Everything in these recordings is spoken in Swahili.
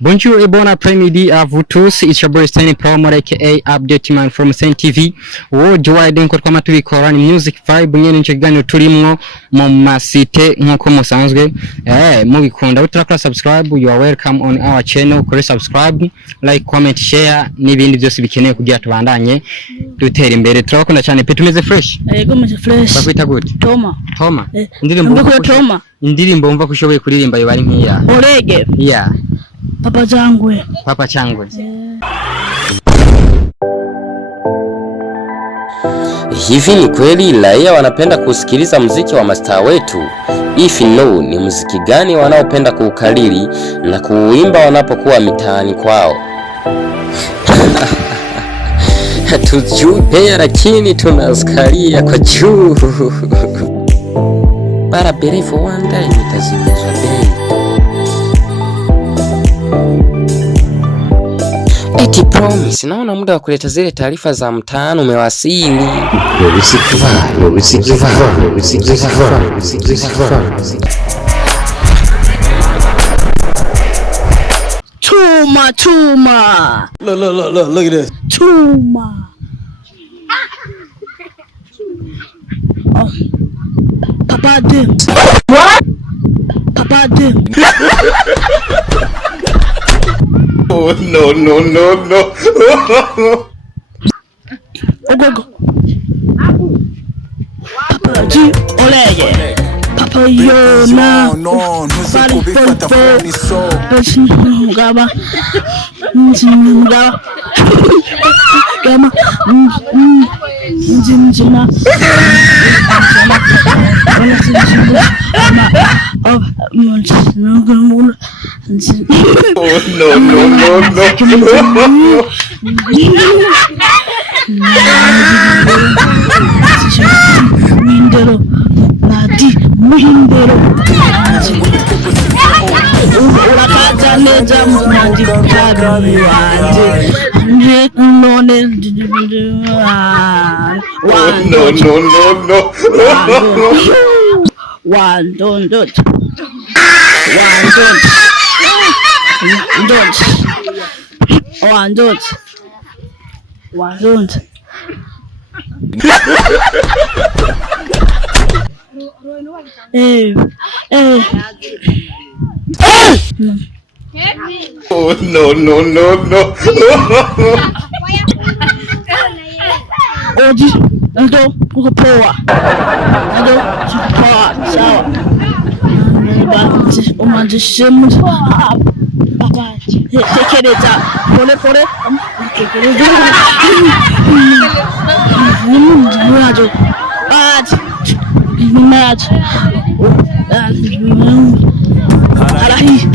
Bonjour et bon après-midi à vous tous. It's your boy Sten promo aka Update Man from Sten TV. Worldwide nk'uko tubikora ni music vibe nyene n'ico kiganiro turimwo mu masite nk'uko musanzwe mubikunda utakora subscribe, you are welcome on our channel. Kore subscribe, like, comment, share n'ibindi byose bikeneye kugira tubandanye dutera imbere. Turakunda cyane pe tumeze fresh. Yego meze fresh. Bakwita gute? Toma. Indirimbo umva kushoboye kuririmba yo bari nkiya. OLEGUE. Yeah. Papa CAGWE. Hivi ni kweli raia wanapenda kusikiliza muziki wa mastaa wetu? If no, ni muziki gani wanaopenda kuukariri na kuuimba wanapokuwa mitaani kwao? Hatujui lakini tunasikalia kwa juu. Bara berefu one day nitazimizwa bei. Eti promise, naona muda wa kuleta zile taarifa za mtaani umewasili. Chuma. Look at this. Chuma. Oh. Papa dim. What? Papa dim. Oh, no. Go. Papa G, OLEGUE. Papa Yona. Mugaba. Gama. Njina. Oh, no. Mindero. Urakaza neza munaji kabi wanje. None. No. One don't. Hey. Oh, no. Oji, ndo kupoa. Sawa. Umanje shemu. Papa, tekeleza. Pole. Tekeleza. Mwajo. Mwajo.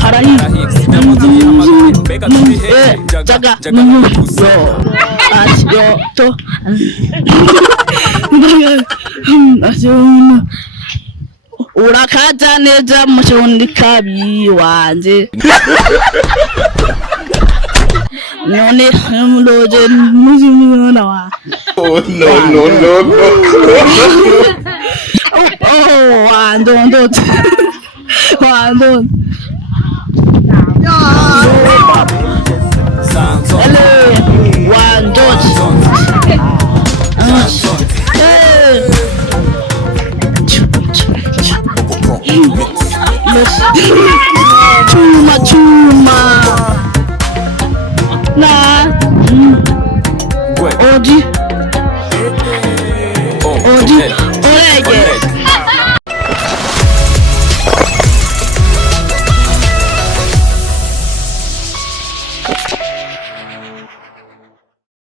Harahi. Jaga. Yo. To. Urakaza neza mushoni kabi wanje. None mloje muzimuna wa. Oh, no. Oh, wando. Chuma. Na. Oji. OLEGUE.